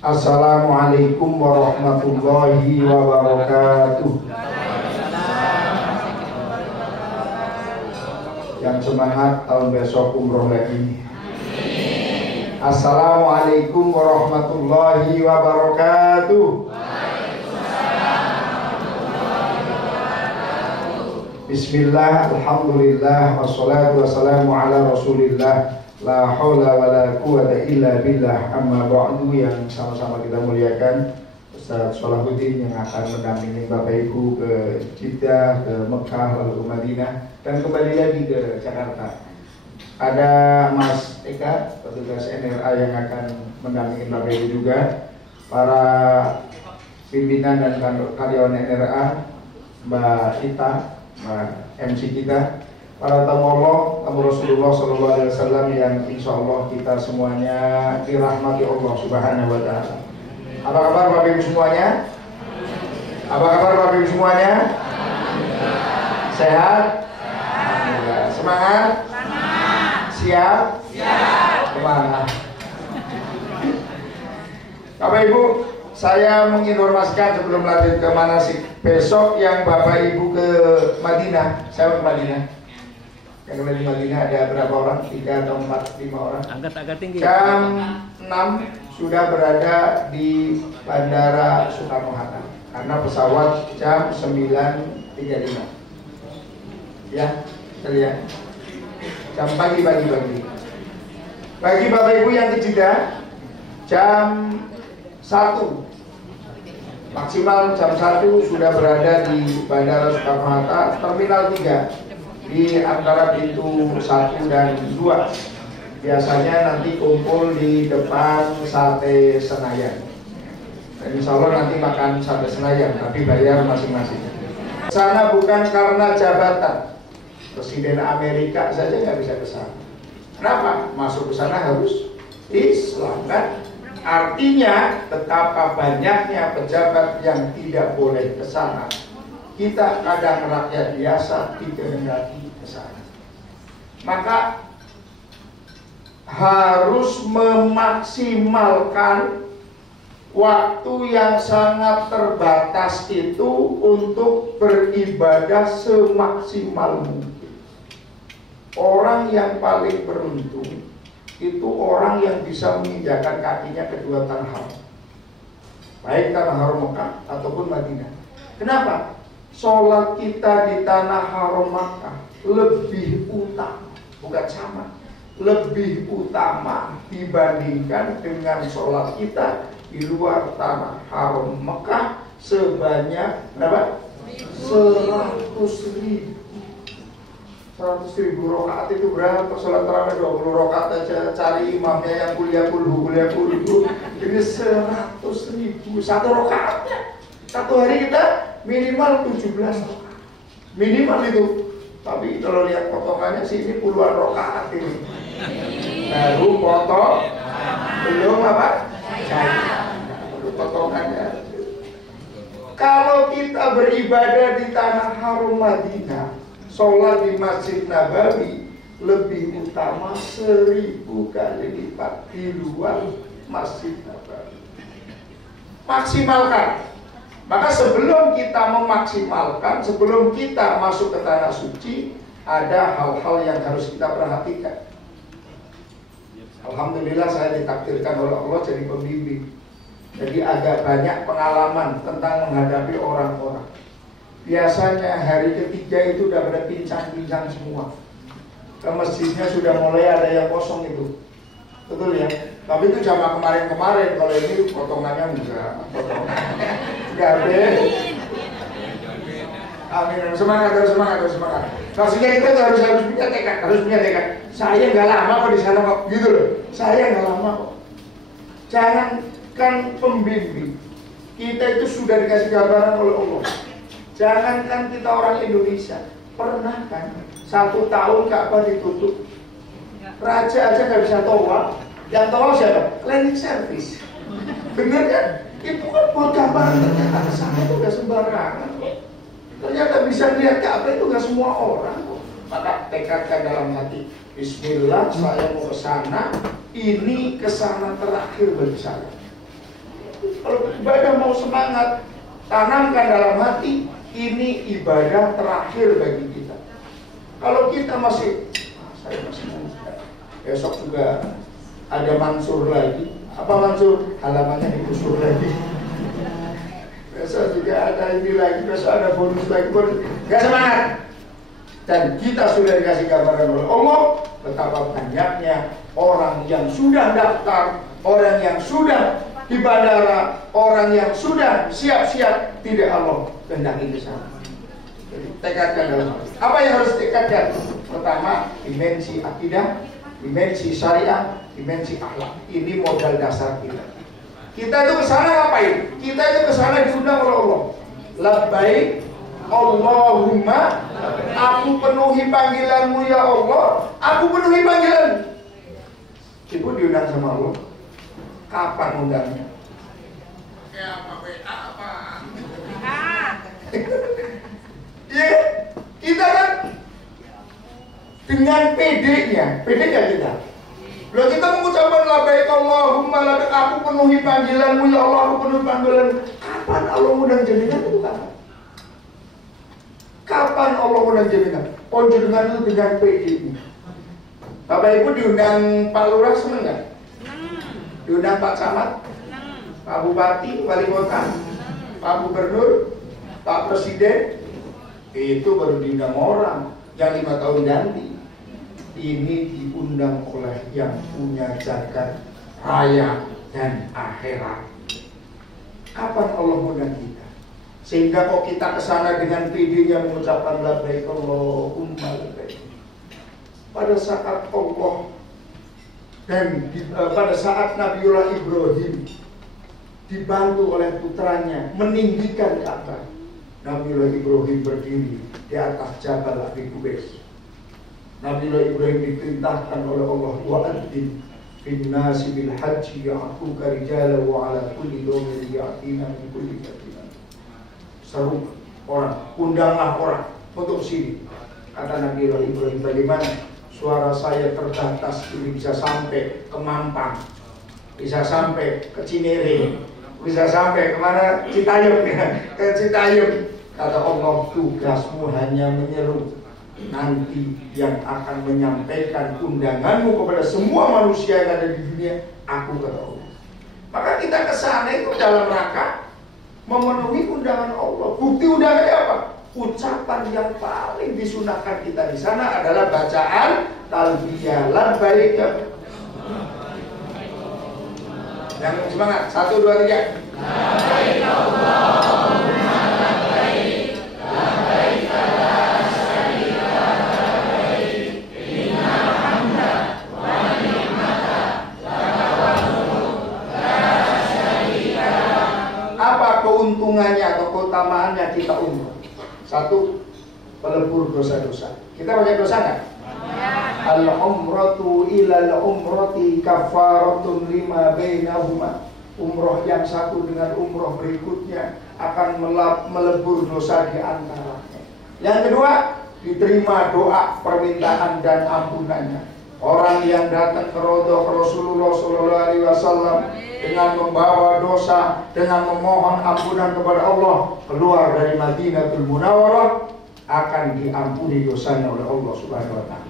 Assalamualaikum warahmatullahi wabarakatuh. Yang semangat tahun besok umroh lagi. Assalamualaikum warahmatullahi wabarakatuh. Bismillah, alhamdulillah, wassalatu wassalamu ala rasulillah. La haula wa la quwata illa billah. Amma ba'du, yang sama-sama kita muliakan Ustaz Sholahuddin yang akan mendampingi Bapak Ibu ke Jeddah, ke Mekah, lalu ke Madinah, dan kembali lagi ke Jakarta. Ada Mas Eka, petugas NRA yang akan mendampingi Bapak Ibu juga, para pimpinan dan karyawan NRA, Mbak Ita, Mbak MC kita, para tamu Allah, tamu Rasulullah SAW yang insya Allah kita semuanya dirahmati Allah Subhanahu Wa Taala. Apa kabar Bapak Ibu semuanya? Apa kabar Bapak Ibu semuanya? Sehat? Alhamdulillah. Semangat? Siap? Siap. Kemana? Bapak Ibu, saya menginformasikan sebelum lanjut ke manasik, besok yang Bapak Ibu ke Madinah, saya ke Madinah. Yang di Madinah ada berapa orang? 3 atau 4, 5 orang. Agak tinggi. Jam 6 sudah berada di Bandara Soekarno-Hatta karena pesawat jam 9.35. Ya, sekalian. Jam pagi. Bagi Bapak Ibu yang ke Jeddah, jam 1 maksimal jam 1 sudah berada di Bandara Soekarno-Hatta, Terminal 3 di antara pintu 1 dan 2. Biasanya nanti kumpul di depan Sate Senayan. Dan insya Allah nanti makan Sate Senayan, tapi bayar masing-masing. Sana bukan karena jabatan. Presiden Amerika saja nggak bisa ke sana. Kenapa? Masuk ke sana harus Islam, kan? Artinya betapa banyaknya pejabat yang tidak boleh ke sana. Kita kadang rakyat biasa dikehendaki ke sana. Maka harus memaksimalkan waktu yang sangat terbatas itu untuk beribadah semaksimal mungkin. Orang yang paling beruntung itu orang yang bisa menginjakan kakinya ke dua tanah haram, baik tanah haram Mekah ataupun Madinah. Kenapa? Sholat kita di tanah haram Makkah lebih utama, bukan sama, lebih utama dibandingkan dengan sholat kita di luar tanah haram Makkah sebanyak berapa? 100.000 rakaat. Itu berapa? Sholat tarawih 20 rakaat aja, cari imamnya yang kuliah kulhu ini 100.000 satu rakaatnya. Satu hari kita minimal 17 rakaat, minimal itu. Tapi kalau lihat potongannya sih ini puluhan rakaat ini. Baru potong, belum apa? Baru potongannya. Kalau kita beribadah di tanah haram Madinah, sholat di Masjid Nabawi lebih utama 1000 kali lipat di luar Masjid Nabawi. Maksimalkan. Maka sebelum kita memaksimalkan, sebelum kita masuk ke tanah suci, ada hal-hal yang harus kita perhatikan. Alhamdulillah saya ditakdirkan oleh Allah jadi pembimbing. Jadi agak banyak pengalaman tentang menghadapi orang-orang. Biasanya hari ketiga itu udah pada pincang-pincang semua. Ke masjidnya sudah mulai ada yang kosong itu. Betul ya? Tapi itu jamaah kemarin-kemarin, kalau ini potongannya enggak. Amin. Semangat. Maksudnya kita tuh harus punya tekad, Saya nggak lama kok di sana kok, gitu loh. Saya nggak lama kok. Jangankan pembimbing, kita itu sudah dikasih gambaran oleh Allah. Jangankan kita orang Indonesia, pernah kan 1 tahun Ka'bah ditutup, raja aja nggak bisa tawaf. Yang tawaf siapa? Cleaning service. Bener kan? Itu kan buat gambaran, ternyata kesana itu gak sembarangan. Ternyata bisa lihat Ka'bah itu gak semua orang kok. Maka tekadkan dalam hati, Bismillah, saya mau ke sana. Ini kesana terakhir bagi saya. Kalau ibadah mau semangat, tanamkan dalam hati, ini ibadah terakhir bagi kita. Kalau kita masih, saya masih besok juga ada Mansur lagi. Apa Mansur? Halamannya digusur lagi. Besok juga ada ini lagi, besok ada bonus lagi. Gak semangat. Dan kita sudah dikasih gambaran oleh Allah betapa banyaknya orang yang sudah daftar, orang yang sudah di bandara, orang yang sudah siap-siap, tidak Allah kehendaki ke sana. Jadi tekadkan dalam hati. Apa yang harus tekadkan? Pertama, dimensi akidah, dimensi syariah, dimensi akhlak. Ini modal dasar kita. Kita itu ke sana ngapain? Kita itu ke sana diundang oleh Allah. Labbaik Allahumma, aku penuhi panggilanmu ya Allah, aku penuhi panggilan. Ibu diundang sama Allah. Kapan undangnya? Ya apa WA apa? Ya, kita kan dengan PD-nya, PD-nya kita. Kalau kita mengucapkan labbaik Allahumma labbaik, aku penuhi panggilanmu ya Allah, aku penuhi panggilanmu. Kapan Allah undang jenengan itu kapan? Kapan Allah undang jenengan? Jenengan itu dengan PD-nya. Bapak Ibu diundang Pak Lurah seneng nggak? Diundang Pak Camat, Pak Bupati, Wali Kota, Pak Gubernur, Pak Presiden, itu baru diundang orang yang 5 tahun ganti. Ini diundang oleh yang punya jagat raya dan akhirat. Kapan Allah mengundang kita? Sehingga kok kita kesana dengan PD-nya mengucapkan labbaik Allahumma labbaik. Pada saat Allah dan pada saat Nabiullah Ibrahim dibantu oleh putranya meninggikan Ka'bah, Nabiullah Ibrahim berdiri di atas Jabal Abi Qubais. Nabiullah Ibrahim diperintahkan oleh Allah, wa'adzin fin nasi bil haji ya'tuka rijalan wa ala kulli dhamir ya'tina min kulli fajjin. Seru orang, undanglah orang untuk sini. Kata Nabiullah Ibrahim, bagaimana suara saya terbatas, ini bisa sampai ke Mampang, bisa sampai ke Cinere, bisa sampai kemana? Citayam ya, ke Citayam. Kata Allah, tugasmu hanya menyeru. Nanti yang akan menyampaikan undanganmu kepada semua manusia yang ada di dunia, aku, kata Allah. Maka kita ke sana itu dalam rangka memenuhi undangan Allah. Bukti undangannya apa? Ucapan yang paling disunahkan kita di sana adalah bacaan talbiyah labbaik. Yang semangat, 1, 2, 3. Labbaik Allahumma labbaik, labbaik la syarika labbaik, innal hamda wa ni'mata laka wal mulk la syarika lak. Apa keuntungannya atau keutamaannya kita umrah? 1, pelebur dosa-dosa. Kita banyak dosa kan? Al-umratu ilal umrati kafaratun lima bainahuma. Umroh yang satu dengan umroh berikutnya akan melebur dosa di antaranya. Yang kedua, diterima doa, permintaan dan ampunannya. Orang yang datang ke Raudhah Rasulullah SAW dengan membawa dosa, dengan memohon ampunan kepada Allah, keluar dari Madinatul Munawwarah akan diampuni dosanya oleh Allah Subhanahu wa taala.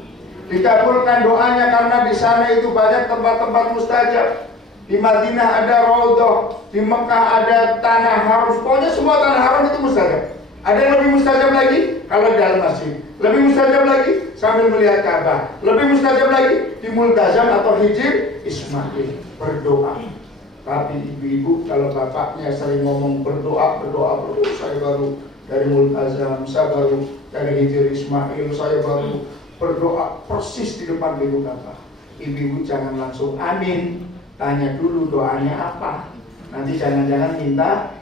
Dikabulkan doanya karena di sana itu banyak tempat-tempat mustajab. Di Madinah ada Raudhah, di Mekah ada tanah haram. Pokoknya semua tanah haram itu mustajab. Ada yang lebih mustajab lagi kalau di dalam masjid. Lebih mustajab lagi sambil melihat Ka'bah. Lebih mustajab lagi di Multazam atau Hijr Ismail, berdoa. Tapi ibu-ibu kalau bapaknya sering ngomong berdoa, saya baru dari Multazam, saya baru dari Hijr Ismail, saya baru berdoa persis di depan pintu Ka'bah. Ibu-ibu jangan langsung amin, tanya dulu doanya apa. Nanti jangan-jangan minta.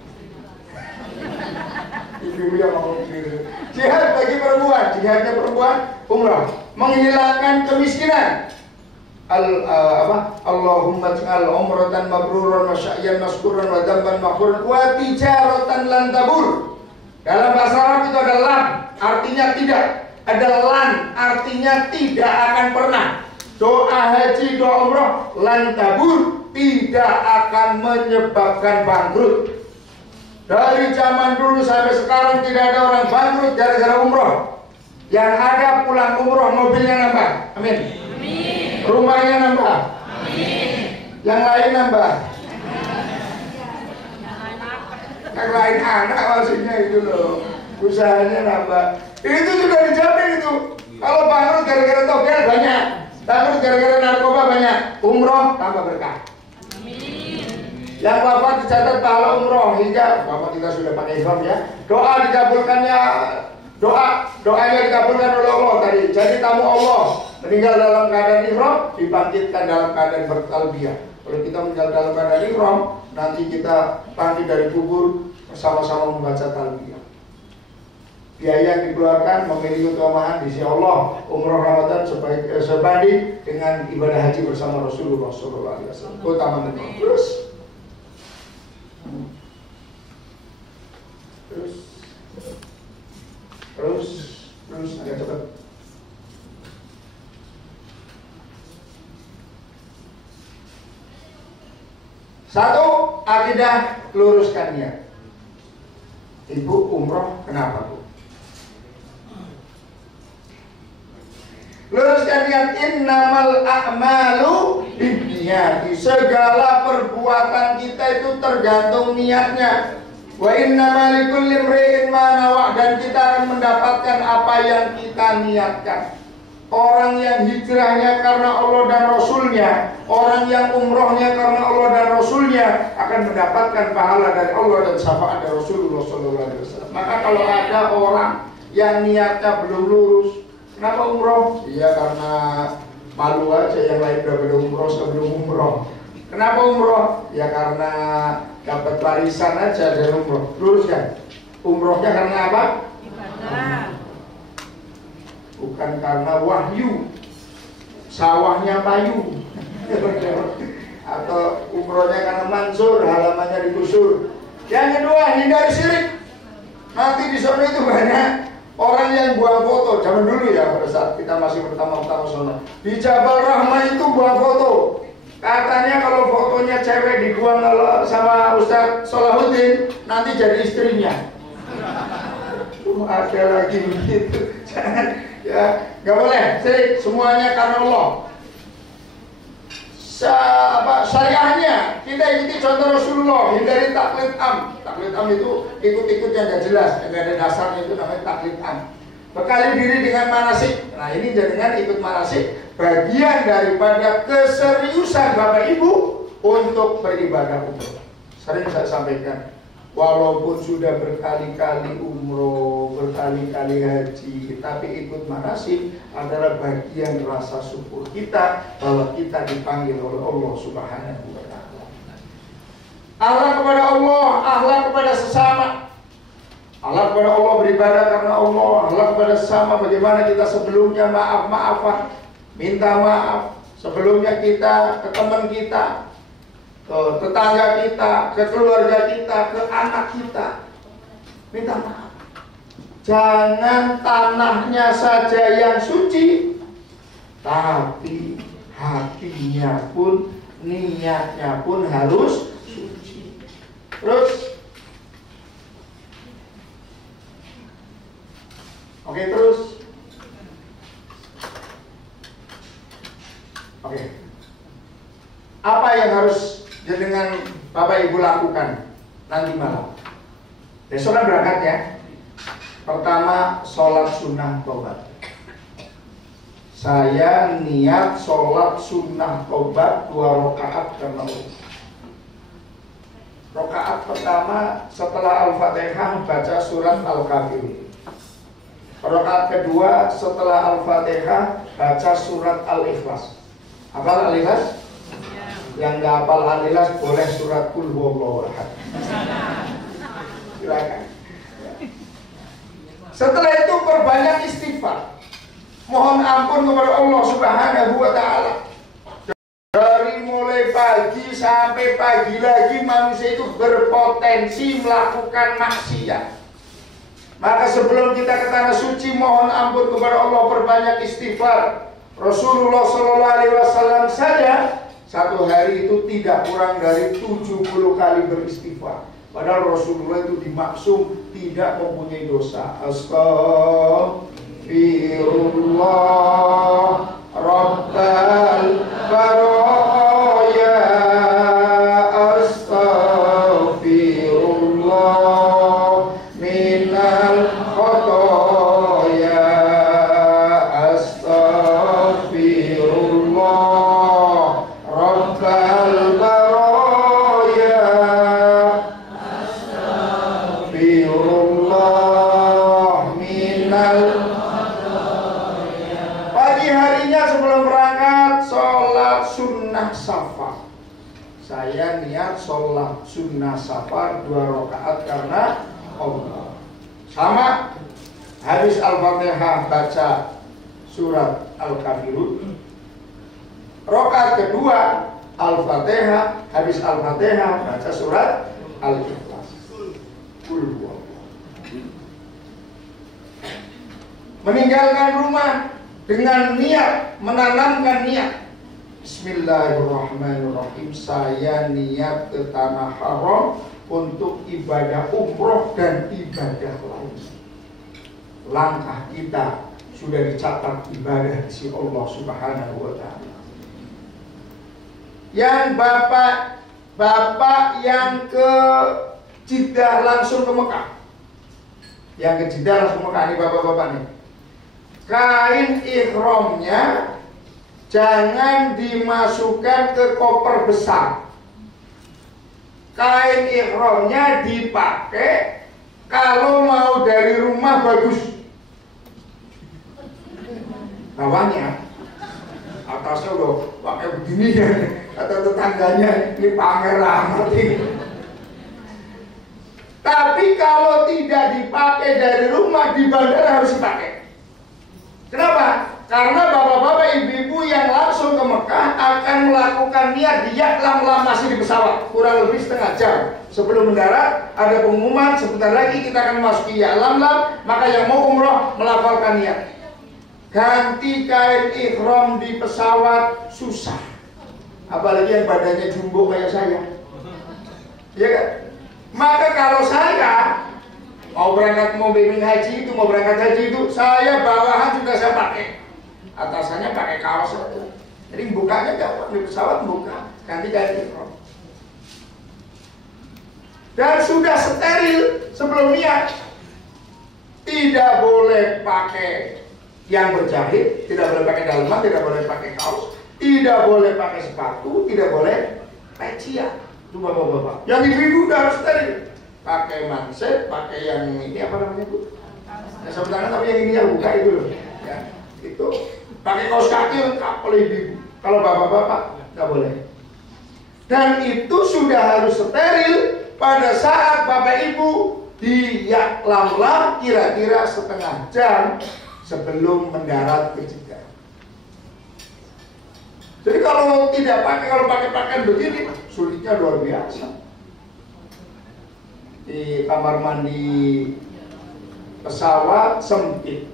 Ibu-ibu yang ngomong gitu. Jihad bagi perempuan, jihadnya perempuan umrah, menghilangkan kemiskinan. Allahumma ij'al umratan mabruran wa sya'yan maskuran wa dzamban maghfuran wa tijaratan lan tabur. Dalam bahasa Arab itu ada lam, artinya tidak. Ada lan, artinya tidak akan pernah. Doa haji, doa umrah, lan tabur, tidak akan menyebabkan bangkrut. Dari zaman dulu sampai sekarang tidak ada orang bangkrut gara-gara umroh. Yang ada pulang umroh mobilnya nambah, amin. Amin. Rumahnya nambah, amin. Yang lain nambah, yang lain anak maksudnya itu loh, usahanya nambah. Itu sudah dijamin itu. Kalau bangkrut gara-gara togel banyak, bangkrut gara-gara narkoba banyak, umroh tambah berkah. Yang wafat dicatat pahala umroh hingga bapak kita sudah pakai ihram ya. Doa dikabulkannya, doanya dikabulkan oleh Allah tadi. Jadi tamu Allah meninggal dalam keadaan ihram, dibangkitkan dalam keadaan bertalbiyah. Kalau kita meninggal dalam keadaan ihram, nanti kita bangkit dari kubur bersama-sama membaca talbiyah. Biaya yang dikeluarkan memiliki keutamaan di sisi Allah. Umroh Ramadan sebanding dengan ibadah haji bersama Rasulullah SAW. Keutamaan umroh. Terus agak cepat. Satu, akidah luruskan niat. Ibu umroh kenapa, Bu? Luruskan niat. Innamal a'malu binniyati. Segala perbuatan kita itu tergantung niatnya. Wa innamal likulli imri'in ma nawa. Dan kita akan mendapatkan apa yang kita niatkan. Orang yang hijrahnya karena Allah dan Rasulnya, orang yang umrohnya karena Allah dan Rasulnya akan mendapatkan pahala dari Allah dan syafaat dari Rasulullah SAW. Maka kalau ada orang yang niatnya belum lurus, kenapa umroh? Iya karena malu aja, yang lain udah pada umroh sebelum umroh. Kenapa umroh? Ya karena dapat warisan aja dari umroh. Luruskan. Umrohnya karena apa? Ibadah. Bukan karena wahyu, sawahnya payu. Atau umrohnya karena mansur, halamannya digusur. Yang kedua, hindari syirik. Nanti di sana itu banyak orang yang buang foto. Zaman dulu ya, pada saat kita masih pertama-tama sana, di Jabal Rahmah itu buang foto. Katanya kalau fotonya cewek dibuang sama Ustadz Solahuddin, nanti jadi istrinya. Ada lagi begitu. Jangan, ya nggak boleh. Syirik semuanya karena Allah. Syariahnya kita ikuti contoh Rasulullah, hindari taklid am. Taklid am itu ikut-ikut yang nggak jelas, yang nggak ada dasarnya, itu namanya taklid am. Bekali diri dengan manasik. Nah ini dengan ikut manasik bagian daripada keseriusan Bapak Ibu untuk beribadah umroh. Sering saya sampaikan, walaupun sudah berkali-kali umroh, berkali-kali haji, tapi ikut manasik adalah bagian rasa syukur kita bahwa kita dipanggil oleh Allah Subhanahu wa Ta'ala. Allah kepada Allah, akhlak kepada sesama. Allah kepada Allah beribadah karena Allah, Allah kepada sesama. Bagaimana kita sebelumnya maaf-maafan, minta maaf sebelumnya kita ke teman kita, ke tetangga kita, ke keluarga kita, ke anak kita, minta maaf. Jangan tanahnya saja yang suci, tapi hatinya pun, niatnya pun harus suci. Terus, oke, terus, oke. Apa yang harus dengan Bapak Ibu lakukan nanti malam? Besok kan berangkat ya. Pertama, sholat sunnah tobat. Saya niat sholat sunnah tobat 2 rakaat karena Allah. Rakaat pertama setelah Al-Fatihah baca surat Al-Kafirun. Rakaat kedua setelah Al-Fatihah baca surat Al-Ikhlas. Hafal Al-Ikhlas? Yang nggak hafal Al-Ikhlas boleh surat Qul Huwallahu Ahad. Silakan. Setelah itu perbanyak istighfar. Mohon ampun kepada Allah Subhanahu wa Ta'ala. Dari mulai pagi sampai pagi lagi manusia itu berpotensi melakukan maksiat. Maka sebelum kita ke tanah suci, mohon ampun kepada Allah, perbanyak istighfar. Rasulullah SAW saja satu hari itu tidak kurang dari 70 kali beristighfar. Padahal Rasulullah itu dimaksum tidak mempunyai dosa. Astaghfirullah Rabbal baraya, astaghfirullah minal khotoya, astaghfirullah Rabbal baraya, astaghfirullah minal. Pagi harinya sebelum berangkat sholat sunnah safar. Saya niat sholat sunnah safar 2 rakaat karena Allah. Sama habis Al-Fatihah baca surat Al-Kafirun. Rakaat kedua Al-Fatihah, habis Al-Fatihah baca surat Al-Ikhlas. Meninggalkan rumah dengan niat, menanamkan niat. Bismillahirrahmanirrahim. Saya niat ke tanah haram untuk ibadah umroh dan ibadah lain. Langkah kita sudah dicatat ibadah si Allah Subhanahu wa ta'ala. Yang bapak yang ke Jeddah langsung ke Mekah. Yang ke Jeddah langsung ke Mekah, ini bapak-bapak nih. Kain ihramnya jangan dimasukkan ke koper besar. Kain ihramnya dipakai kalau mau dari rumah bagus. Bawahnya, atasnya loh pakai begini ya, kata tetangganya ini pamer amat ini. Tapi kalau tidak dipakai dari rumah, di bandara harus dipakai. Kenapa? Karena bapak-bapak ibu-ibu yang langsung ke Mekah akan melakukan niat di Ya'lamlam masih di pesawat kurang lebih setengah jam sebelum mendarat. Ada pengumuman sebentar lagi kita akan memasuki Ya'lamlam, maka yang mau umroh melafalkan niat. Ganti kain ihram di pesawat susah, apalagi yang badannya jumbo kayak saya, ya kan? Maka kalau saya mau berangkat, mau bimbing haji itu, mau berangkat haji itu, saya bawahan juga saya pakai. Atasannya pakai kaos itu. Jadi bukanya gampang di pesawat, buka, ganti kain ihram. Dan sudah steril sebelum niat. Tidak boleh pakai yang berjahit, tidak boleh pakai daleman, tidak boleh pakai kaos, tidak boleh pakai sepatu, tidak boleh pecian. Itu bapak-bapak. Yang ibu-ibu udah harus steril. Pakai manset, pakai yang ini apa namanya Bu? Ya, sebenarnya tapi yang ini yang buka itu loh. Ya, itu pakai kaos kaki lengkap oleh ibu. Kalau bapak-bapak nggak boleh. Dan itu sudah harus steril pada saat bapak ibu di Ya'lamlam kira-kira setengah jam sebelum mendarat ke Jeddah. Jadi kalau tidak pakai, kalau pakai pakaian begini, sulitnya luar biasa. Di kamar mandi pesawat sempit,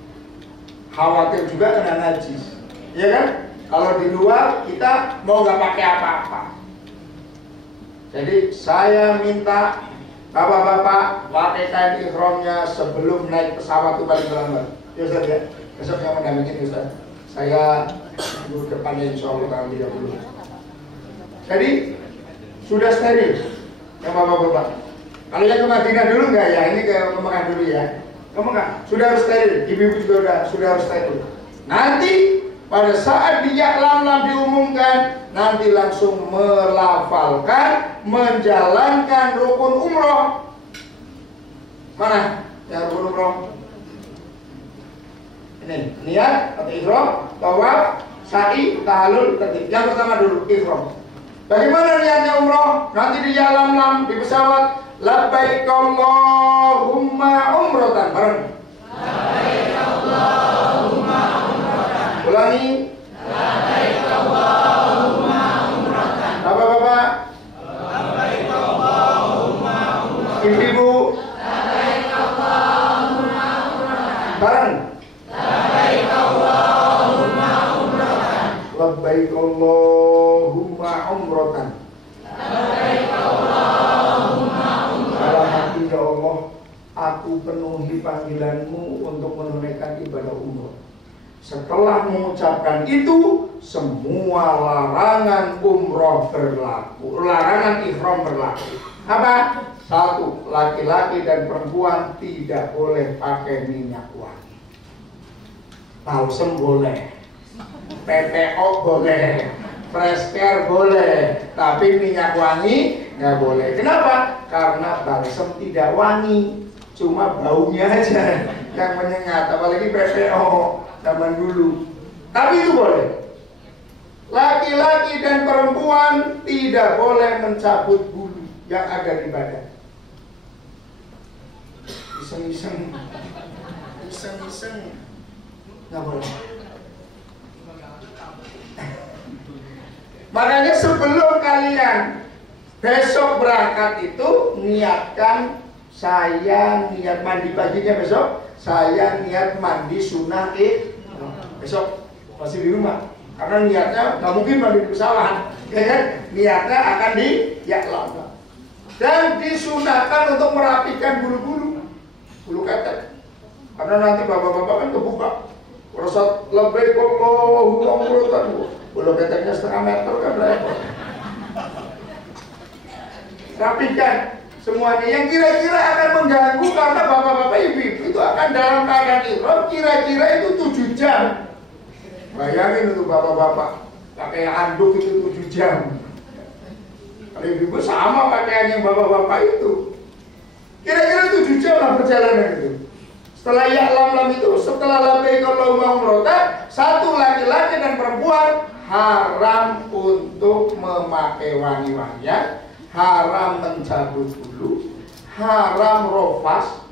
khawatir juga kena najis, ya kan? Kalau di luar kita mau nggak pakai apa-apa. Jadi saya minta bapak-bapak pakai kain ihramnya sebelum naik pesawat itu paling lambat. Ya Ustaz ya, besok yang mendampingin Ustaz. Saya minggu depannya insya Allah tanggal 30. Jadi sudah steril yang bapak-bapak. Kalau yang ke Madinah dulu enggak ya, ini ke Mekah dulu ya. Ke Mekah sudah harus steril, ibu-ibu juga sudah harus steril. Nanti pada saat di Ya'lamlam diumumkan, nanti langsung melafalkan, menjalankan rukun umroh. Mana yang rukun umroh? Ini niat atau ihram, tawaf, sa'i, tahallul, tertib. Yang pertama dulu ihram. Bagaimana niatnya umroh? Nanti di Ya'lamlam di pesawat, labbaik Allahumma umrotan, bareng. Labbaik Allahumma umrotan. Ulangi. Labbaik Allahumma umrotan. Bapak-bapak. Labbaik Allahumma umrotan. Ibu-ibu. Labbaik Allahumma umrotan. Bareng. Labbaik Allahumma umrotan. Labbaik Allahumma umrotan. Dalam hati, ya Allah, aku penuhi panggilanmu untuk menunaikan ibadah umroh. Setelah mengucapkan itu, semua larangan umroh berlaku, larangan ihram berlaku. Apa? Satu, laki-laki dan perempuan tidak boleh pakai minyak wangi. Balsem boleh, PPO boleh, fresh care boleh, tapi minyak wangi nggak boleh. Kenapa? Karena balsem tidak wangi, cuma baunya aja yang menyengat. Apalagi PPO zaman dulu. Tapi itu boleh. Laki-laki dan perempuan tidak boleh mencabut bulu yang ada di badan. Iseng-iseng, nggak boleh. Makanya sebelum kalian besok berangkat itu niatkan, saya niat mandi paginya besok, saya niat mandi sunnah besok masih di rumah. Karena niatnya nggak mungkin mandi di pesawat, ya kan? Niatnya akan di Ya'lam. Dan disunahkan untuk merapikan bulu ketek. Karena nanti bapak-bapak kan kebuka. Rasa lebih kan bulu keteknya setengah meter kan repot. Rapikan semuanya yang kira-kira akan mengganggu, karena bapak-bapak ibu-ibu itu akan dalam keadaan ihram kira-kira itu 7 jam. Bayangin untuk bapak-bapak pakai anduk itu 7 jam. Kalau ibu-ibu sama pakaian yang bapak-bapak itu. Kira-kira 7 jam lah perjalanan itu. Setelah Ya'lam itu, setelah labbaik Allahumma umratan, satu, laki-laki dan perempuan haram untuk memakai wangi-wangian, haram mencabut bulu, haram rofas,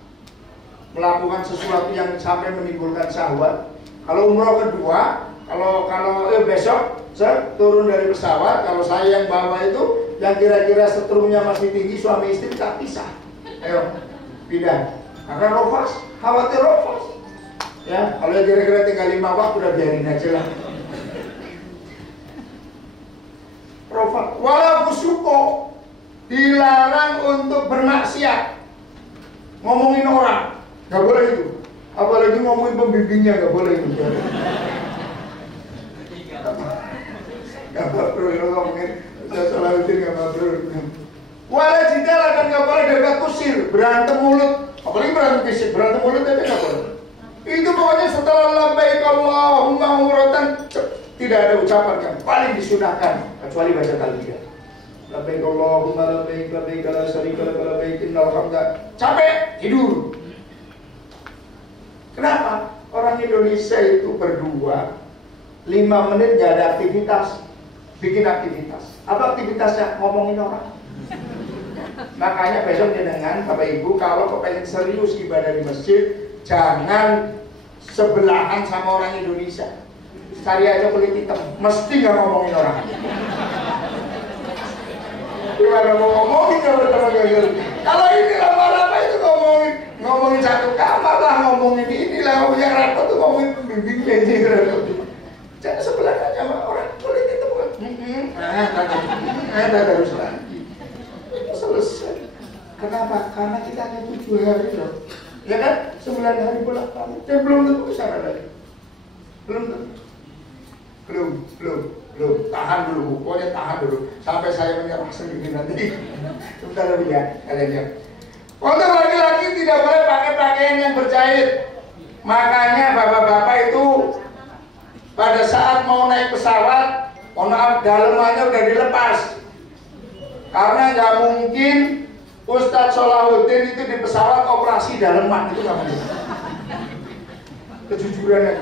melakukan sesuatu yang sampai menimbulkan syahwat. Kalau umroh kedua, kalau besok saya turun dari pesawat, kalau saya yang bawa itu, yang kira-kira setrumnya masih tinggi, suami istri tak pisah. Ayo pindah. Karena rofas, khawatir rofas. Ya, kalau kira-kira tinggal 5 waktu udah biarin aja lah. Rofas, walau fusuko, dilarang untuk bermaksiat, ngomongin orang, nggak boleh itu. Apalagi ngomongin pembimbingnya, nggak boleh itu. Nggak boleh ngomongin Salahuddin, nggak boleh. Walau jidal akan nggak boleh debat kusir, berantem mulut. Apalagi berantem fisik, berantem mulut aja nggak boleh. Itu pokoknya setelah labbaik Allahumma umratan, tidak ada ucapan yang paling disunahkan kecuali baca talbiyah. Labbaik Allahumma labbaik, labbaik la syarika lak, labbaik innal hamda. Capek, tidur. Kenapa? Orang Indonesia itu berdua 5 menit gak ada aktivitas, bikin aktivitas. Apa aktivitasnya? Ngomongin orang. Makanya besok dengan Bapak Ibu, kalau kepengen serius ibadah di masjid, jangan sebelahan sama orang Indonesia. Cari aja kulit hitam, mesti gak ngomongin orang. Gimana mau ngomongin kalau teman-teman? Kalau ini lama-lama itu ngomongin satu kamar lah, ngomongin inilah, yang repot tuh ngomongin pembimbingnya ini. Jangan sebelah aja sama orang kulit hitam kan. Terus lagi. Selesai. Kenapa? Karena kita hanya 7 hari loh. Ya kan? 9 hari bolak-balik. Dan belum tentu kesana lagi. Belum. Tahan dulu. Pokoknya tahan dulu. Sampai saya menyerah sendiri nanti. Sebentar dulu ya. Kalian lihat. Untuk laki-laki tidak boleh pakai pakaian yang berjahit. Makanya bapak-bapak itu pada saat mau naik pesawat, mohon maaf, dalemannya udah dilepas. Karena nggak mungkin Ustadz Salahuddin itu di pesawat operasi daleman, itu nggak mungkin. Kejujurannya.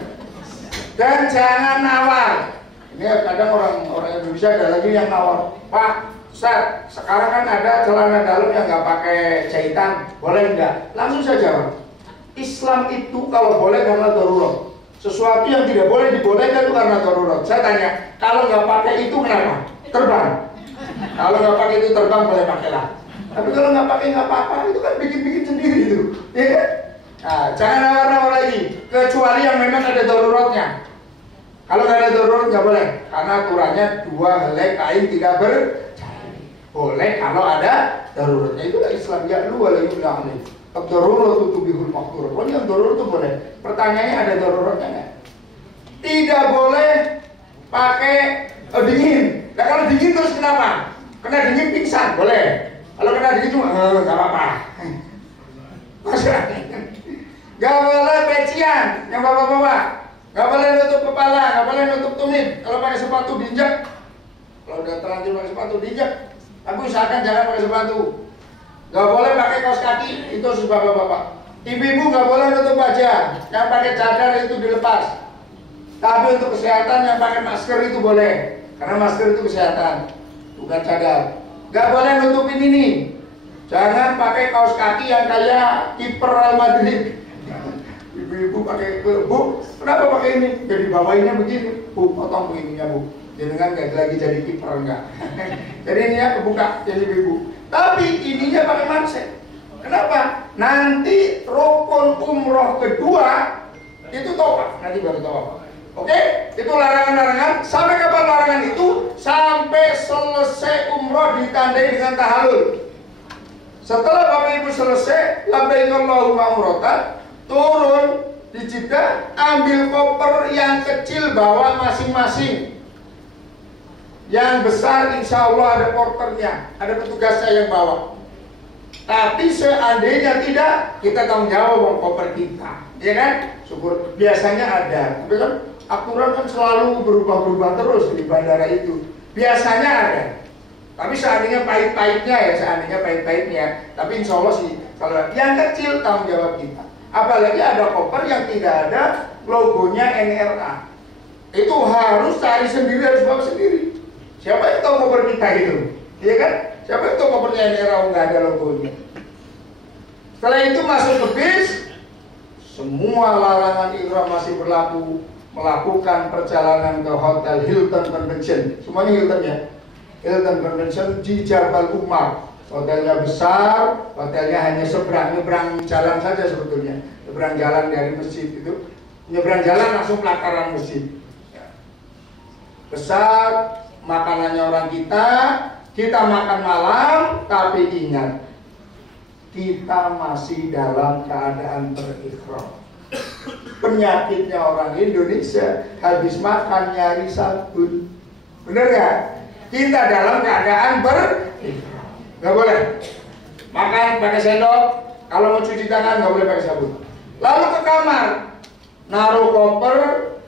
Dan jangan nawar. Ini kadang orang Indonesia ada lagi yang nawar. Pak, Ustadz, sekarang kan ada celana dalam yang nggak pakai jahitan, boleh nggak? Langsung saja, Islam itu kalau boleh karena darurat. Sesuatu yang tidak boleh dibolehkan itu karena darurat. Saya tanya, kalau nggak pakai itu kenapa? Terbang. Kalau nggak pakai itu terbang boleh pakailah. Tapi kalau nggak pakai nggak apa-apa, itu kan bikin-bikin sendiri itu, ya kan? Nah, jangan nawar-nawar lagi, kecuali yang memang ada daruratnya. Kalau nggak ada darurat nggak boleh, karena aturannya 2 helai kain tidak berjari. Boleh kalau ada daruratnya. Itulah Islam ya lu wala yumna'ni. Ad-darurat tubihul maqdur. Kalau yang darurat itu boleh. Pertanyaannya ada daruratnya nggak? Tidak boleh pakai dingin. Nah, kalau dingin terus kenapa? Kena dingin pingsan, boleh. Kalau kena dingin cuma nggak apa-apa. Masalahnya nggak boleh pecian yang bapak-bapak. Nggak boleh nutup kepala, nggak boleh nutup tumit. Kalau pakai sepatu diinjak. Kalau udah terlanjur pakai sepatu diinjak. Tapi usahakan jangan pakai sepatu. Nggak boleh pakai kaos kaki, itu harus bapak-bapak. Ibu-ibu nggak boleh nutup wajah. Yang pakai cadar itu dilepas. Tapi untuk kesehatan yang pakai masker itu boleh. Karena masker itu kesehatan, bukan cadar. Nggak boleh nutupin ini. Jangan pakai kaos kaki yang kayak kiper Real Madrid. Ibu-ibu pakai bu, kenapa pakai ini? Jadi bawainnya begini, bu, potong begininya bu. Jadi kan nggak lagi jadi kiper enggak. Jadi ininya kebuka jadi ibu. Tapi ininya pakai manset. Kenapa? Nanti rukun umroh kedua itu tawaf, nanti baru tawaf. Oke? Itu larangan-larangan. Sampai kapan larangan itu? Sampai selesai umroh ditandai dengan tahallul. Setelah Bapak Ibu selesai, labbaik Allahumma umratan, turun di Jeddah, ambil koper yang kecil bawa masing-masing. Yang besar insya Allah ada porternya, ada petugasnya yang bawa. Tapi seandainya tidak, kita tanggung jawab koper kita, ya kan? Syukur biasanya ada, tapi kan aturan kan selalu berubah-ubah terus di bandara itu. Biasanya ada, tapi seandainya pahit-pahitnya ya, tapi insya Allah sih kalau yang kecil tanggung jawab kita. Apalagi ada koper yang tidak ada logonya NRA, itu harus cari sendiri, harus bawa sendiri. Siapa yang tahu koper kita itu? Iya kan? Siapa yang tahu kopernya NRA nggak ada logonya? Setelah itu masuk ke bis, semua larangan ihram masih berlaku. Melakukan perjalanan ke hotel Hilton Convention, semuanya Hilton ya. Hilton Convention di Jabal Umar. Hotelnya besar, hotelnya hanya nyebrang jalan saja sebetulnya. Nyebrang jalan dari masjid itu, nyebrang jalan langsung pelataran masjid. Besar, makanannya orang kita makan malam, tapi ingat, kita masih dalam keadaan berikhram. Penyakitnya orang Indonesia, habis makan nyari sabun. Bener gak? Kita dalam keadaan berikhram. Nggak boleh makan pakai sendok, kalau mau cuci tangan nggak boleh pakai sabun. Lalu ke kamar, naruh koper,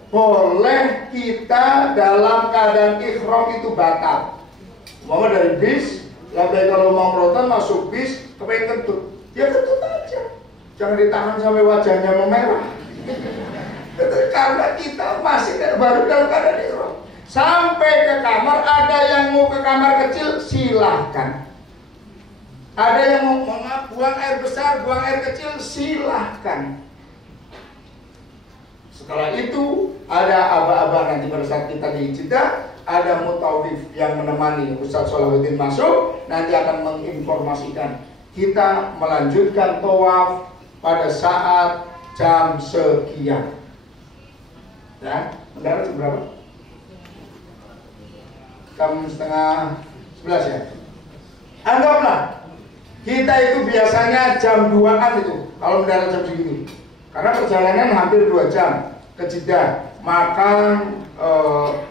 boleh kita dalam keadaan ikhram itu batal. Mau dari bis, labbaik kalau mau merotan masuk bis, kepengen kentut, ya kentut aja, jangan ditahan sampai wajahnya memerah. Karena kita masih baru dalam keadaan ikhram. Sampai ke kamar, ada yang mau ke kamar kecil, silahkan. Ada yang mau buang air besar, buang air kecil, silahkan. Setelah itu ada aba-aba nanti pada saat kita di Jeddah, ada mutawif yang menemani Ustaz Salahuddin masuk, nanti akan menginformasikan. Kita melanjutkan tawaf pada saat jam sekian. Ya, mendarat jam berapa? Jam 10:30 ya. Anggaplah kita itu biasanya jam 2-an itu kalau mendarat jam segitu. Karena perjalanan hampir 2 jam ke Jeddah. Makan,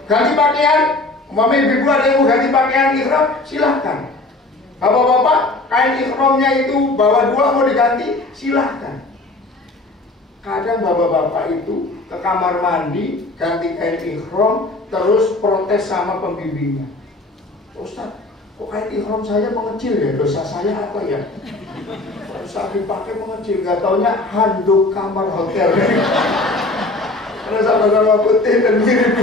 ganti pakaian. Umpamanya ibu ada yang mau ganti pakaian ihram, silahkan. Bapak-bapak, kain ihramnya itu bawa 2 mau diganti, silahkan. Kadang bapak-bapak itu ke kamar mandi, ganti kain ihram, terus protes sama pembimbingnya. Ustaz, kok kain ihram saya mengecil ya? Dosa saya apa ya? Saat dipakai mengecil, gak taunya handuk kamar hotel. Karena sama-sama putih dan mirip,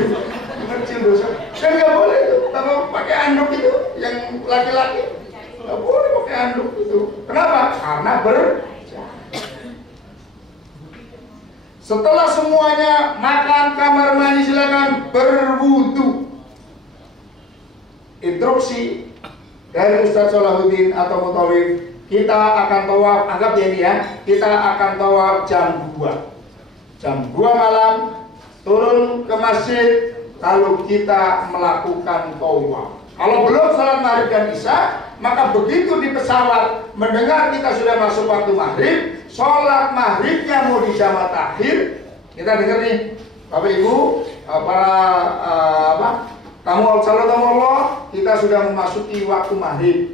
mengecil dosa. Kan gak boleh tuh, kalau pakai handuk itu yang laki-laki gak boleh pakai handuk itu. Kenapa? Karena setelah semuanya makan, kamar mandi, silakan berwudu. Instruksi dari Ustaz Salahuddin atau mutawif, kita akan tawaf, anggap ya ini ya, kita akan tawaf jam 2 malam, turun ke masjid, lalu kita melakukan tawaf. Kalau belum sholat maghrib dan isya, maka begitu di pesawat mendengar kita sudah masuk waktu maghrib, sholat maghribnya mau di jamak takhir, kita dengar nih, Bapak Ibu, para tamu Allah, kita sudah memasuki waktu maghrib.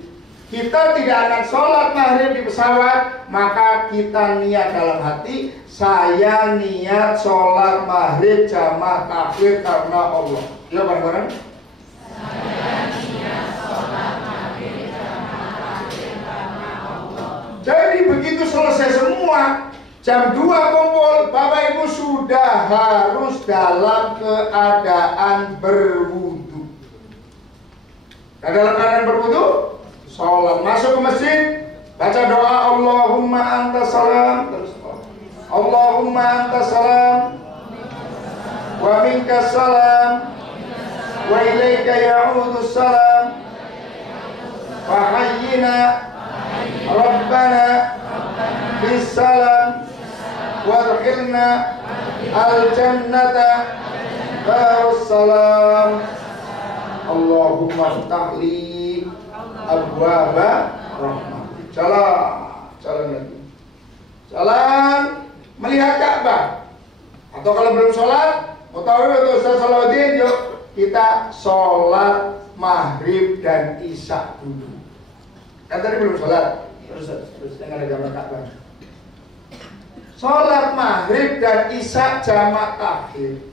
Kita tidak akan sholat maghrib di pesawat, maka kita niat dalam hati, saya niat sholat maghrib jamak takhir karena Allah. Ya bareng-bareng. Saya niat sholat maghrib jamak takhir karena Allah. Jadi begitu selesai semua, jam 2 kumpul, Bapak Ibu sudah harus dalam keadaan berwudu. Dan dalam keadaan berwudu, sholat, masuk ke masjid, baca doa Allahumma anta salam, Allahumma anta salam, wa minka salam, wa ilaika ya'udu salam, wa hayyina Rabbana bis salam, wa adkhilna al-jannata darus salam, Allahumma ftahli abwaba rahmat. Jalan lagi. Jalan melihat Ka'bah. Atau kalau belum sholat, Mutawif atau Ustaz Salahuddin, yuk kita sholat maghrib dan isya dulu. Kan tadi belum sholat. Terus dengan ada gambar Ka'bah. Sholat maghrib dan isya jamak takhir.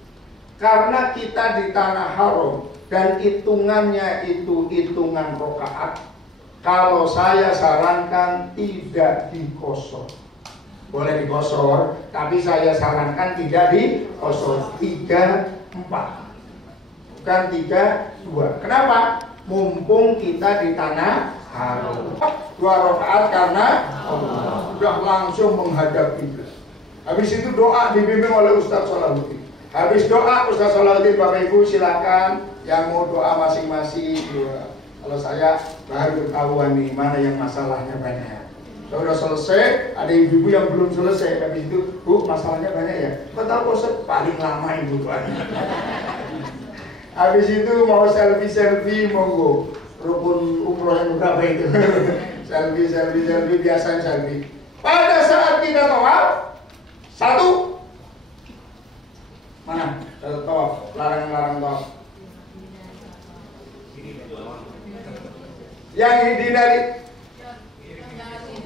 Karena kita di tanah haram dan hitungannya itu hitungan rakaat. Kalau saya sarankan tidak dikosor. Boleh dikosor, tapi saya sarankan tidak dikosor. 3-4, bukan 3-2. Kenapa? Mumpung kita di tanah haram. 2 rakaat karena Allah. Sudah langsung menghadap kiblat. Habis itu doa dibimbing oleh Ustaz Salahuddin. Habis doa Ustaz Salahuddin, Bapak Ibu silakan yang mau doa masing-masing. Kalau saya baru ketahuan nih mana yang masalahnya banyak. Kalau udah selesai, ada ibu-ibu yang belum selesai. Habis itu, Bu, masalahnya banyak ya? Kau tahu Ustaz paling lama ibu doanya. Habis itu mau selfie, monggo. Rukun umroh yang berapa itu? selfie, biasanya selfie. Pada saat kita tawaf, 1, mana? Tawaf, larang tawaf. Yang dihindari,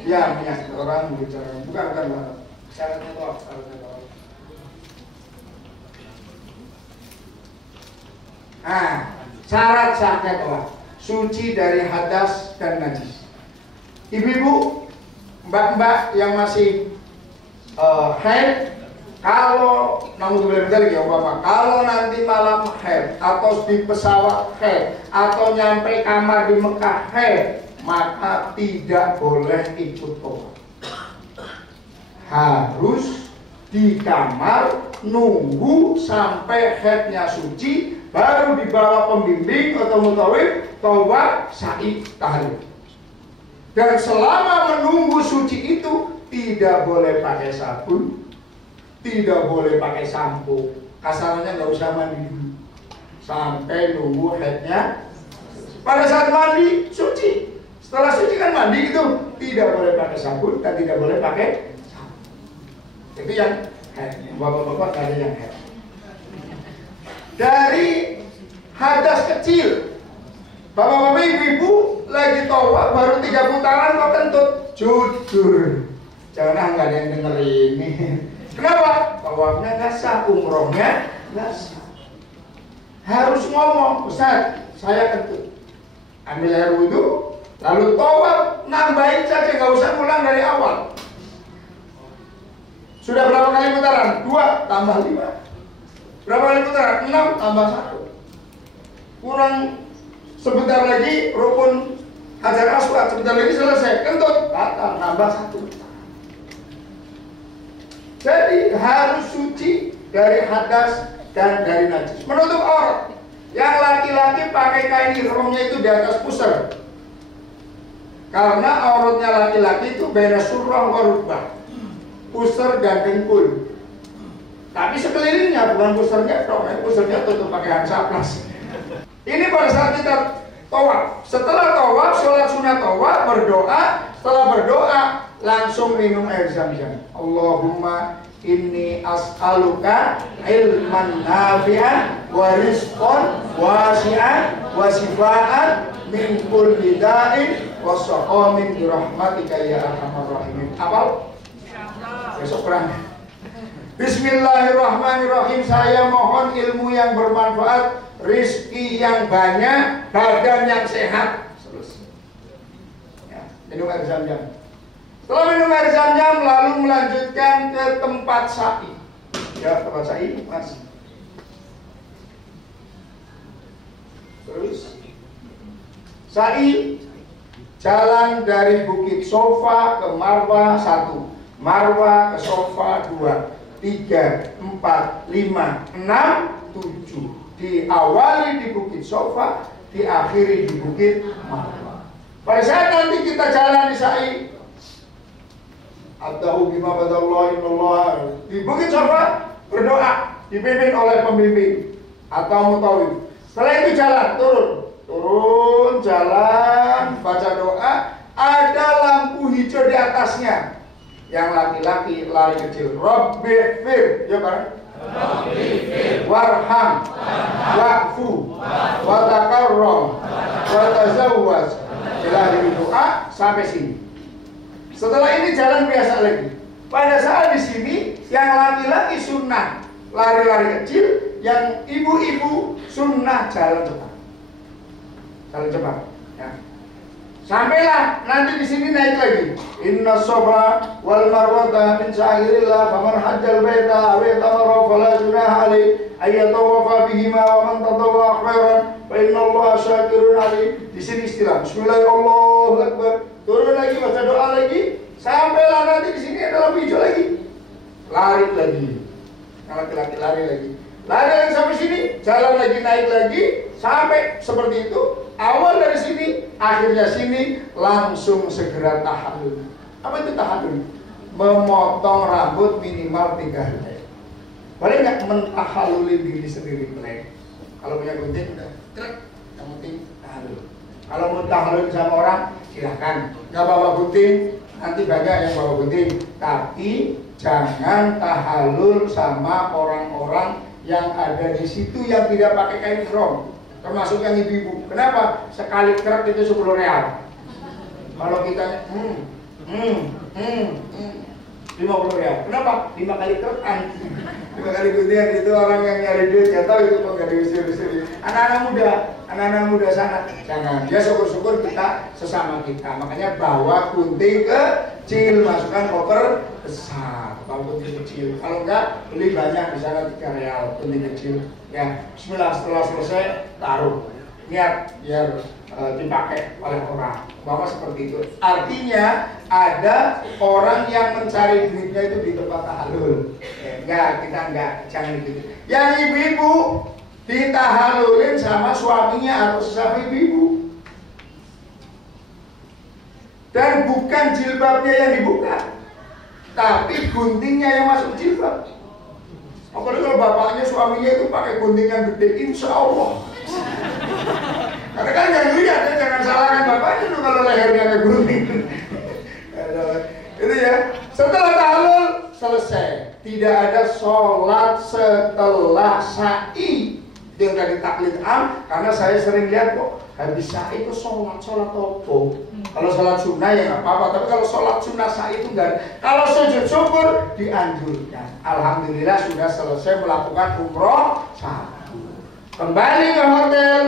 ya, orang bicara, bukan. Syaratnya tawaf. Nah, syarat sahnya tawaf, suci dari hadas dan najis. Ibu-ibu, mbak-mbak yang masih haid, kalau kalau nanti malam haid atau di pesawat haid atau nyampe kamar di Mekah haid, maka tidak boleh ikut tawaf. Harus di kamar nunggu sampai haidnya suci, baru dibawa pembimbing atau mutawif tawaf sa'i tahlil. Dan selama menunggu suci itu tidak boleh pakai sabun, tidak boleh pakai sampo. Kasarnya nggak usah mandi dulu sampai nunggu haidnya. Pada saat mandi suci, setelah suci kan mandi itu tidak boleh pakai sabun dan tidak boleh pakai sampo. Itu yang haid. Bapak-bapak nggak ada yang haid. Dari hadas kecil, bapak-bapak ibu-ibu lagi tawaf baru 3 putaran kok kentut. Jujur, jangan nggak ada yang denger ini. Kenapa? Tawafnya nggak sah, umrohnya nggak sah. Harus ngomong, Ustaz, saya kentut. Ambil air wudhu, lalu tawaf, nambahin saja, nggak usah ulang dari awal. Sudah berapa kali putaran? 2 tambah 5. Berapa kali putaran? 6 tambah 1. Kurang sebentar lagi rukun Hajar Aswad, sebentar lagi selesai. Kentut, batal, nambah 1. Jadi harus suci dari hadas dan dari najis. Menutup aurat. Yang laki-laki pakai kain ihramnya itu di atas pusar. Karena auratnya laki-laki itu beda surah wa rukbah. Pusar dan dengkul. Tapi sekelilingnya, bukan pusernya dong, pusernya tutup pakai hansaplas. Ini pada saat kita tawaf. Setelah tawaf, sholat sunat tawaf, berdoa. Setelah berdoa, langsung minum air zam-zam. Allahumma inni as'aluka ilman nafi'an wa rizqan wasi'an wa sifaan min kulli da'in wa saqamin bi rahmatika ya arhamar rahimin. Apal? Besok perang. Bismillahirrahmanirrahim. Saya mohon ilmu yang bermanfaat, rizki yang banyak, badan yang sehat. Selesai. Ya, minum air zam-zam. Setelah minum air zam-zam, lalu melanjutkan ke tempat sa'i. Ya, tempat sa'i, Mas. Terus sa'i jalan dari Bukit Sofa ke Marwah 1, Marwah ke Sofa 2, 3, 4, 5, 6, 7. Diawali di Bukit Sofa, diakhiri di Bukit Marwah. Pada saat nanti kita jalan di sa'i, Abdahu bima badallah inallah, di Bukit Sofa berdoa, dipimpin oleh pembimbing atau mutawif. Setelah itu jalan, turun jalan, baca doa. Ada lampu hijau di atasnya. Yang laki-laki lari kecil, Rabbi fir, ya kan? Rabbi fir, warham, wa'fu, wa takarram, wa tazawwaj. Ilahi doa sampai sini. Setelah ini jalan biasa lagi. Pada saat di sini yang laki-laki sunnah lari-lari kecil, yang ibu-ibu sunnah jalan cepat. Jalan cepat. Ya. Sampailah nanti di sini naik lagi. Inna Safa wal Marwata min sya'airillah, faman hajjal baita aw itamara fala junaha alaihi ay yatawafa bihima wa man tatawwa khairan fa innallaha syakirun alim. Di sini istilah Bismillahirrahmanirrahim. Turun lagi, baca doa lagi. Sampailah nanti di sini ada lampu hijau lagi. Lari lagi. Laki-laki lari lagi. Lari lagi sampai sini, jalan lagi, naik lagi, sampai seperti itu. Awal dari sini, akhirnya sini, langsung segera tahallul. Apa itu tahallul? Memotong rambut minimal 3 helai. Boleh nggak mentahallulin diri sendiri? Boleh. Kalau punya gunting udah trek, yang penting tahallul. Kalau mau tahallul sama orang, silahkan. Nggak bawa gunting, nanti banyak yang bawa gunting. Tapi jangan tahallul sama orang-orang yang ada di situ yang tidak pakai kain ihram. Termasuk yang ibu-ibu. Kenapa? Sekali kerap itu 10 real. Kalau kita 50 real. Kenapa? 5 kali kerekan. 5 kali guntingan itu orang yang nyari duit. Gak tahu itu kok gak diusir-usir. Anak-anak muda sana. Jangan. Ya syukur-syukur kita sesama kita. Makanya bawa gunting kecil, masukkan koper besar. Bawa gunting kecil. Kalau enggak, beli banyak di sana 3 real gunting kecil. Ya, bismillah, setelah selesai taruh. Niat biar dipakai oleh orang. Bapak seperti itu. Artinya ada orang yang mencari duitnya itu di tempat tahallul. Enggak, kita enggak, jangan gitu. Yang ibu-ibu ditahallulin sama suaminya atau sesama ibu-ibu. Dan bukan jilbabnya yang dibuka, tapi guntingnya yang masuk jilbab. Apalagi kalau bapaknya suaminya itu pakai gunting yang gede, insya Allah. Karena kan nggak lihat ya, jangan salahkan bapaknya tuh kalau lehernya kayak gunting. Itu ya. Setelah tahallul selesai, tidak ada sholat setelah sa'i. Itu yang tadi taklid am, karena saya sering lihat kok habis sa'i itu sholat opo. Kalau sholat sunnah ya nggak apa-apa, tapi kalau sholat sunnah sa'i itu enggak. Kalau sujud syukur dianjurkan. Alhamdulillah sudah selesai melakukan umroh 1. Kembali ke hotel,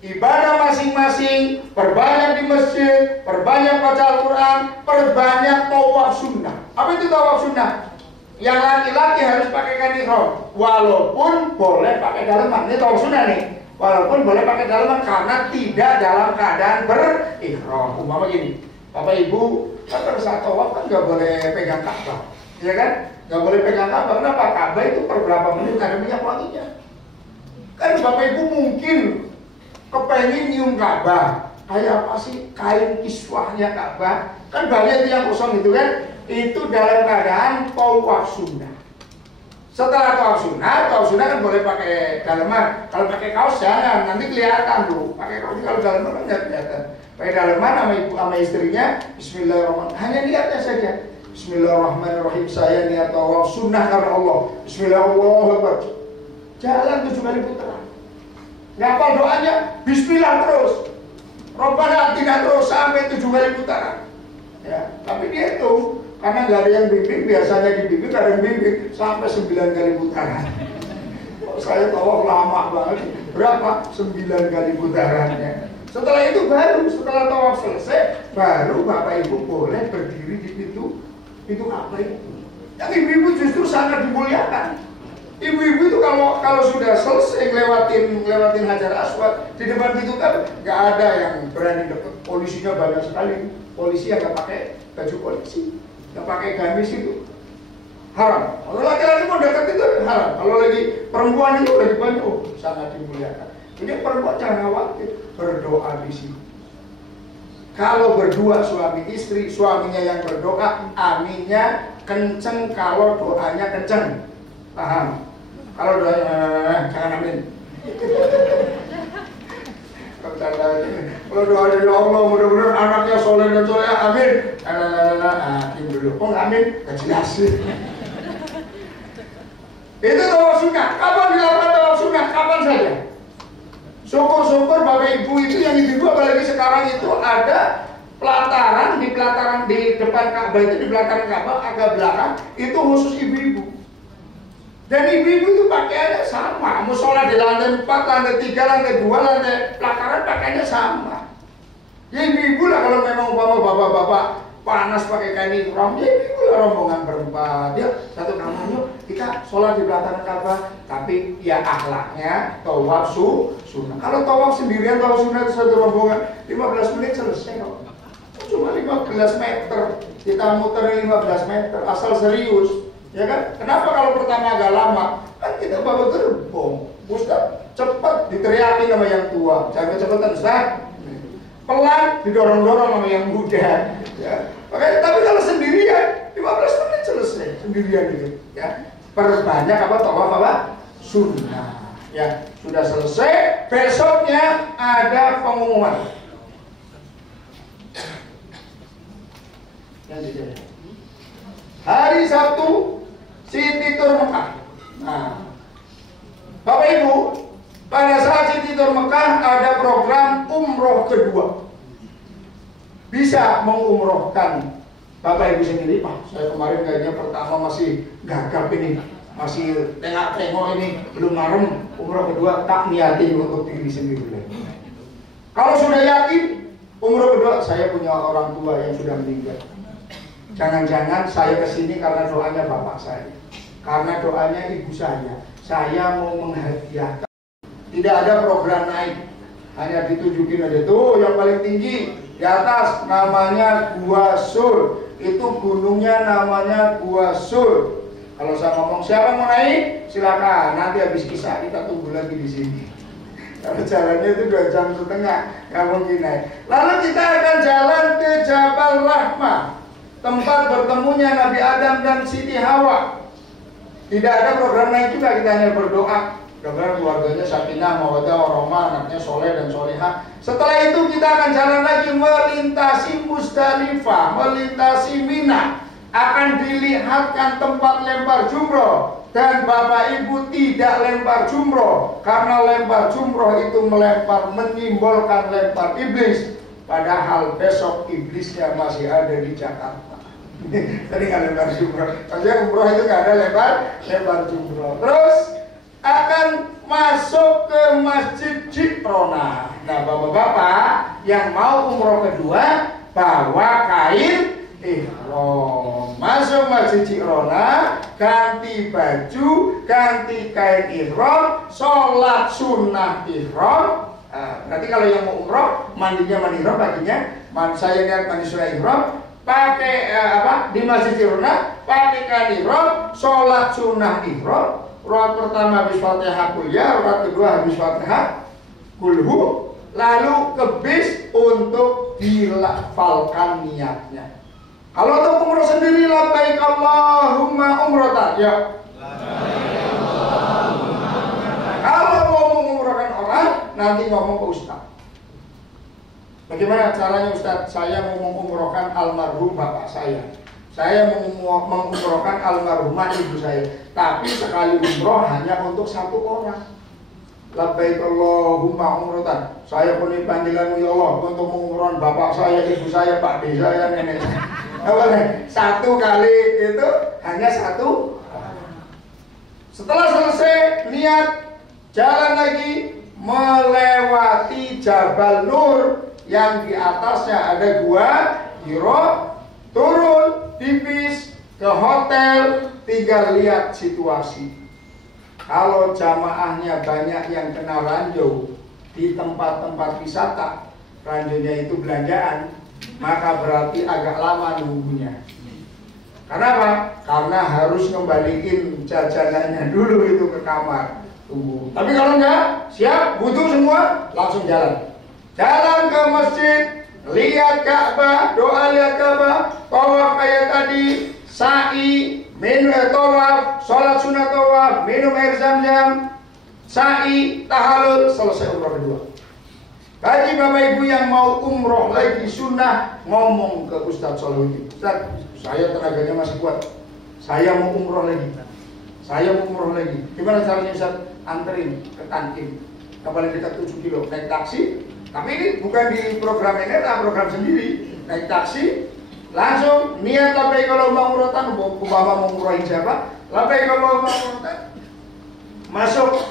ibadah masing-masing, perbanyak di masjid, perbanyak baca Al-Quran, perbanyak tawaf sunnah. Apa itu tawaf sunnah? Yang laki-laki harus pakai kain ihram, walaupun boleh pakai daleman. Ini tawaf sunnah nih. Walaupun boleh pakai daleman karena tidak dalam keadaan berihram. Umpama gini, Bapak Ibu, kan pada saat tawaf kan nggak boleh pegang Ka'bah, ya kan? Nggak boleh pegang Ka'bah. Kenapa? Ka'bah itu per berapa menit ada minyak wanginya. Kan Bapak Ibu mungkin kepengen nyium Ka'bah. Kayak apa sih kain kiswahnya Ka'bah? Kan banyak yang kosong itu kan? Itu dalam keadaan tawaf sunnah. Setelah tawaf sunnah kan boleh pakai daleman. Kalau pakai kaos jangan, nanti kelihatan tuh. Pakai kaos kalau daleman kan nggak kelihatan. Pakai daleman sama ibu sama istrinya, Bismillahirrahmanirrahim. Hanya niatnya saja. Bismillahirrahmanirrahim. Saya niat tawaf sunnah karena Allah. Bismillahirrahmanirrahim. Jalan 7 kali putaran. Nggak hafal doanya, Bismillah terus. Robbana atina terus sampai 7 kali putaran. Ya, tapi dia itu karena nggak ada yang bimbing, biasanya dibimbing, nggak ada yang bimbing sampai 9 kali putaran. Saya tawaf lama banget. Berapa? 9 kali putarannya. Setelah itu setelah tawaf selesai, baru Bapak Ibu boleh berdiri di pintu Ka'bah itu. Yang ibu-ibu justru sangat dimuliakan. Ibu-ibu itu kalau sudah selesai ngelewatin Hajar Aswad di depan pintu Ka'bah, nggak ada yang berani deket. Polisinya banyak sekali. Polisi yang nggak pakai baju polisi, nggak pakai gamis itu haram. Kalau laki-laki mau dekat itu haram. Kalau lagi perempuan itu lagi banyak, sangat dimuliakan. Jadi perempuan jangan khawatir, berdoa di sini. Kalau berdua suami istri, suaminya yang berdoa, aminnya kenceng kalau doanya kenceng. Paham? Kalau doanya jangan amin. Kalau doa dari Allah mudah-mudahan anaknya soleh dan soleh, amin. Amin dulu. Oh amin, gak jelas. Itu tawaf sunnah. Kapan dilakukan tawaf sunnah? Kapan saja. Syukur-syukur Bapak Ibu itu yang ibu apalagi sekarang itu ada pelataran di depan Ka'bah itu, di belakang Ka'bah agak belakang itu khusus ibu-ibu. Dan ibu-ibu itu pakaiannya sama, musola di lantai 4, lantai 3, lantai 2, lantai pelataran pakaiannya sama. Ya ibu-ibu lah kalau memang bapak-bapak panas pakai kain ihram, ya ibu lah rombongan berempat. Ya satu kamar yuk kita sholat di belakang Ka'bah, tapi ya akhlaknya tawaf sunnah. Kalau tawaf sendirian, tawaf sunnah itu satu rombongan 15 menit selesai kok. Cuma 15 meter, kita muter 15 meter, asal serius. Ya kan? Kenapa kalau pertama agak lama? Kan kita bawa gerbong. Ustaz, cepat diteriakin sama yang tua. Jangan kecepatan, Ustaz. Pelan didorong-dorong sama yang muda. Ya. Oke, tapi kalau sendirian 15 menit selesai sendirian gitu. Ya. Perbanyak apa tawaf apa? Sunnah. Ya, sudah selesai. Besoknya ada pengumuman. Hari Sabtu Siti Tur Mekah. Nah, Bapak Ibu, pada saat Siti Tur Mekah ada program umroh kedua. Bisa mengumrohkan Bapak Ibu sendiri. Pak, saya kemarin kayaknya pertama masih gagap ini, masih tengok-tengok ini, belum marem. Umroh kedua tak niatin untuk diri sendiri. Kalau sudah yakin, umroh kedua saya punya orang tua yang sudah meninggal. Jangan-jangan saya kesini karena doanya bapak saya, karena doanya ibu saya mau menghadiahkan. Tidak ada program naik, hanya ditunjukin aja tuh yang paling tinggi di atas namanya Gua Sur, itu gunungnya namanya Gua Sur. Kalau saya ngomong siapa mau naik, silakan. Nanti habis kisah kita tunggu lagi di sini. Kalau jalannya itu 2,5 jam, nggak mungkin naik. Lalu kita akan jalan ke Jabal Rahmah, tempat bertemunya Nabi Adam dan Siti Hawa. Tidak ada program naik juga, kita hanya berdoa. Mudah-mudahan keluarganya sakinah, mawaddah, warahmah, anaknya soleh dan solehah. Setelah itu kita akan jalan lagi melintasi Musdalifah, melintasi Mina. Akan dilihatkan tempat lempar jumroh. Dan Bapak Ibu tidak lempar jumroh, karena lempar jumroh itu menyimbolkan lempar iblis. Padahal besok iblisnya masih ada di Jakarta. Tadi nggak lempar jumroh. Maksudnya umroh itu nggak ada lempar jumroh. Terus akan masuk ke Masjid Ji'rona. Nah, bapak-bapak yang mau umroh kedua bawa kain ihram, masuk Masjid Ji'rona, ganti baju, ganti kain ihram, sholat sunnah ihram. Nanti kalau yang mau umroh mandinya mandi ihram, paginya saya niat mandi sunnah ihram, pakai di Masjid Ji'rona, pakai kain ihram, sholat sunnah ihram. Rakaat pertama habis Fatihah kuliah, rakaat kedua habis Fatihah kulhu, lalu ke bis untuk dilafalkan niatnya. Kalau untuk umroh sendiri labbaik Allahumma umroh, ya. nanti ngomong ke Ustaz. Bagaimana caranya Ustaz? Saya mau mengumrohkan almarhum bapak saya. Saya mau mengumrohkan almarhumah ibu saya. Tapi sekali umroh hanya untuk satu orang. Labbaik Allahumma umrotan. Saya penuhi panggilanmu ya Allah untuk mengumrohkan bapak saya, ibu saya, pak de saya, nenek saya. Satu kali itu hanya satu. Setelah selesai niat, jalan lagi melewati Jabal Nur yang di atasnya ada gua Hiro, turun tipis ke hotel, tinggal lihat situasi. Kalau jamaahnya banyak yang kena ranjau di tempat-tempat wisata, ranjaunya itu belanjaan, maka berarti agak lama nunggunya. Kenapa? Karena harus kembaliin jajanannya dulu itu ke kamar. Tunggu. Tapi kalau enggak, siap, butuh semua, langsung jalan. Jalan ke masjid, lihat Ka'bah, doa lihat Ka'bah, tawaf kayak tadi, sa'i, minum tawaf, sholat sunat tawaf, minum air zam-zam, sa'i, tahalul, selesai umroh kedua. Bagi bapak ibu yang mau umroh lagi sunnah, ngomong ke Ustadz Solahuddin, Ustadz, saya tenaganya masih kuat, saya mau umroh lagi, saya mau umroh lagi. Gimana caranya Ustadz? Anterin ke Tankim, yang paling dekat 7 kilo, naik taksi. Tapi ini bukan di program ini, program sendiri. Naik taksi, langsung niat labbaik Allahumma umrotan, umpama mau umrohin siapa? Labbaik Allahumma umrotan. Masuk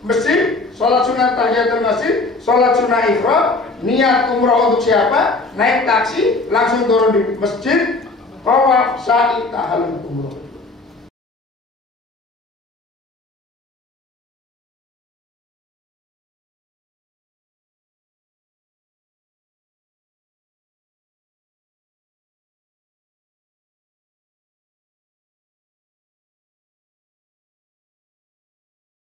masjid, sholat sunat tahiyatul masjid, sholat sunat ihram, niat umroh untuk siapa? Naik taksi, langsung turun di masjid, tawaf, sa'i, tahallul umroh.